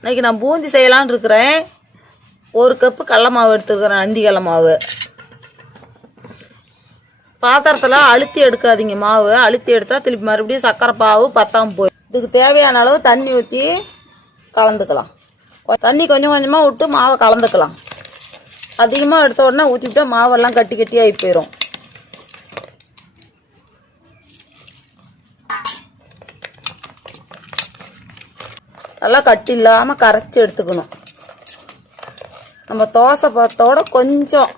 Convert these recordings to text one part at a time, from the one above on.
இன்றைக்கி நான் பூந்தி செய்யலான்னு இருக்கிறேன். 1 கப்பு கடல மாவு எடுத்துக்கிறேன். நந்தி கடல மாவு. பாத்திரத்தில் அழுத்தி எடுக்காதீங்க. மாவு அழுத்தி எடுத்தால் திருப்பி மறுபடியும் சர்க்கரை பாவு பத்தாமல் போய். இதுக்கு தேவையான அளவு தண்ணி ஊற்றி கலந்துக்கலாம். தண்ணி கொஞ்சம் கொஞ்சமாக விட்டு மாவை கலந்துக்கலாம். அதிகமாக எடுத்த உடனே ஊற்றிவிட்டா மாவெல்லாம் கட்டி கட்டியாகி போயிடும். நல்லா கட்டி இல்லாமல் கரைச்சி எடுத்துக்கணும். நம்ம தோசை பாத்தோட கொஞ்சம்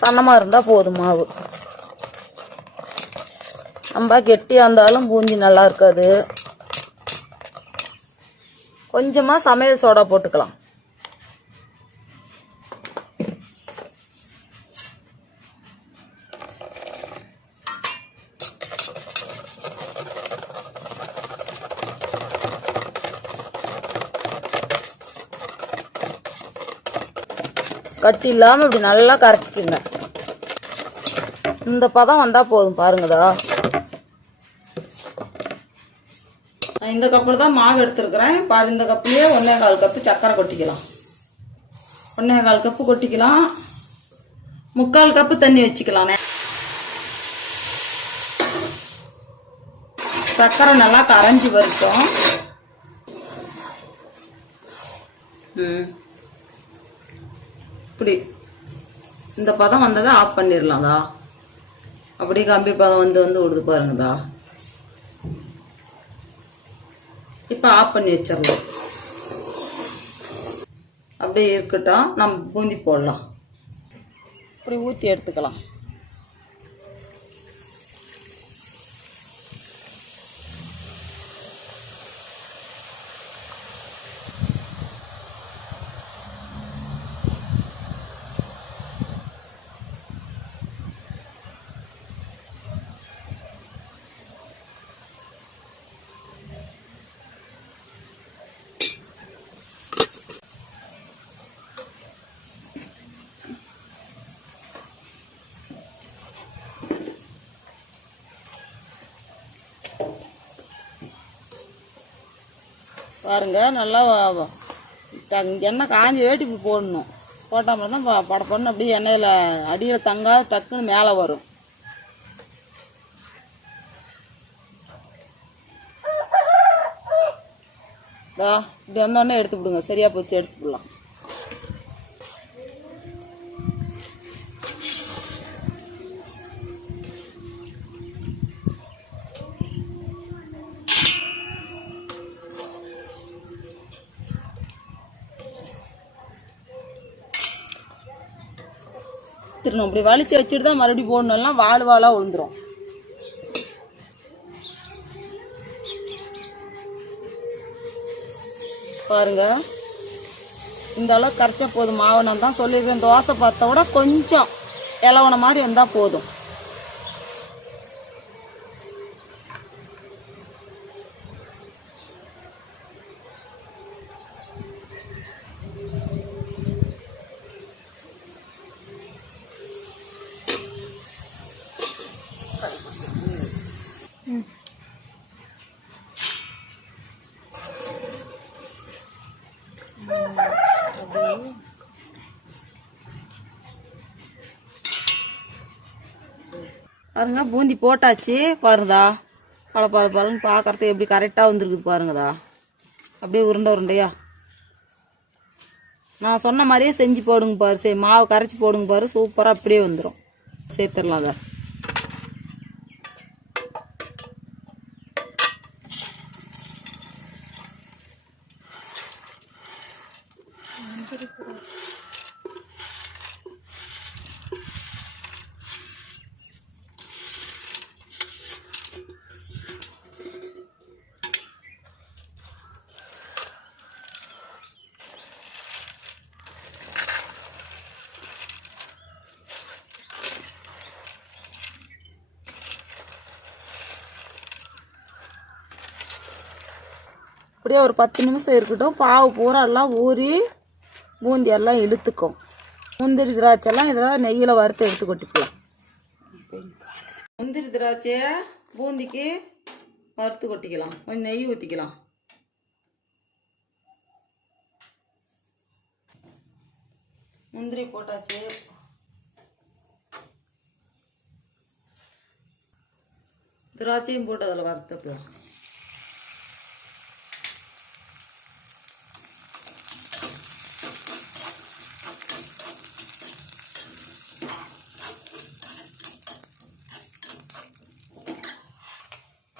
சன்னமாக இருந்தால் போதும். மாவு ரொம்ப கெட்டியாக இருந்தாலும் பூந்தி நல்லா இருக்காது. கொஞ்சமாக சமையல் சோடா போட்டுக்கலாம். கட்டி இல்லாமல் இப்படி நல்லா கரைச்சிக்குங்க. இந்த பதம் வந்தால் போதும். பாருங்கதா, நான் இந்த கப்பில் தான் மாவு எடுத்துருக்கிறேன். பாரு, இந்த கப்புலேயே 1/4 கப்பு சர்க்கரை கொட்டிக்கலாம். 1/4 கப்பு கொட்டிக்கலாம். 3/4 கப்பு தண்ணி வச்சுக்கலாம். சர்க்கரை நல்லா கரைஞ்சி வரட்டும். இப்படி இந்த பதம் வந்ததை ஆஃப் பண்ணிடலாம்தா. அப்படி கம்பி பதம் வந்து விடுது பாருங்கதா. இப்போ ஆஃப் பண்ணி வச்சிடலாம். அப்படியே இருக்கட்டும். நம்ம பூந்தி போடலாம். இப்படி ஊற்றி எடுத்துக்கலாம். பாருங்க, நல்லா எண்ணெய் காஞ்சி வேட்டி இப்படி போடணும். போட்டால் தான் படப்படணும். அப்படியே எண்ணெயில் அடியில் தங்காது டக்குன்னு மேலே வரும். இப்படி வந்தோடனே எடுத்து விடுங்க. சரியா போச்சு, எடுத்து விடலாம். திருணும் இப்படி வலிச்சு வச்சுட்டு தான் மறுபடியும் போடணும்லாம் வாழாக விழுந்துடும். பாருங்க, இந்த அளவுக்கு கரைச்சா போதும். மாவு நான் தான் சொல்லியிருக்கேன். தோசை பாத்தை விட கொஞ்சம் இலவன மாதிரி வந்தால் போதும். பாருங்க, பூந்தி போட்டாச்சு. பாருங்கதா, பழன்னு பார்க்கறதுக்கு எப்படி கரெக்டாக வந்துருக்குது. பாருங்கதா, அப்படியே உருண்டை உருண்டையா. நான் சொன்ன மாதிரியே செஞ்சு போடுங்க பாரு. சரி, மாவு கரைச்சி போடுங்க பாரு. சூப்பராக அப்படியே வந்துடும். சேர்த்துடலாம் அதை. அப்படியே ஒரு 10 நிமிஷம் இருக்கட்டும். பாவு பூரா எல்லாம் ஊறி பூந்தி எல்லாம் இழுத்துக்கும். முந்திரி திராட்சைலாம் இதில் நெய்யில் வறுத்து எடுத்து கொட்டிக்கலாம். முந்திரி திராட்சையை பூந்திக்கு வறுத்து கொட்டிக்கலாம். கொஞ்சம் நெய் ஊற்றிக்கலாம். முந்திரி போட்டாச்சு. திராட்சையும் போட்டு அதில் வறுத்துக்கலாம்.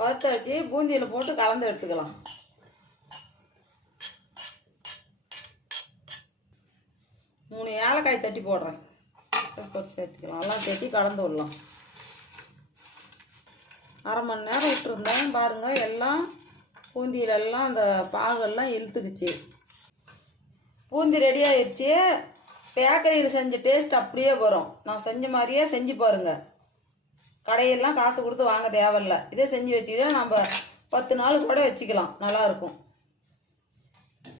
வறுத்தாச்சு. பூந்தியில் போட்டு கலந்து எடுத்துக்கலாம். மூணு ஏலக்காய் தட்டி போடுறேன். சேர்த்துக்கலாம். எல்லாம் சேர்த்து கலந்து விடலாம். அரை மணி நேரம் விட்டுருந்தேன் பாருங்கள். எல்லாம் பூந்தியிலெல்லாம் அந்த பாகெல்லாம் இழுத்துக்குச்சு. பூந்தி ரெடி ஆயிடுச்சு. பேக்கரியில் செஞ்ச டேஸ்ட் அப்படியே வரும். நான் செஞ்ச மாதிரியே செஞ்சு பாருங்கள். கடையெல்லாம் காசு கொடுத்து வாங்க தேவையில்லை. இதே செஞ்சு வச்சுக்கிட்டா நம்ம 10 நாள் கூட வச்சுக்கலாம். நல்லாயிருக்கும்.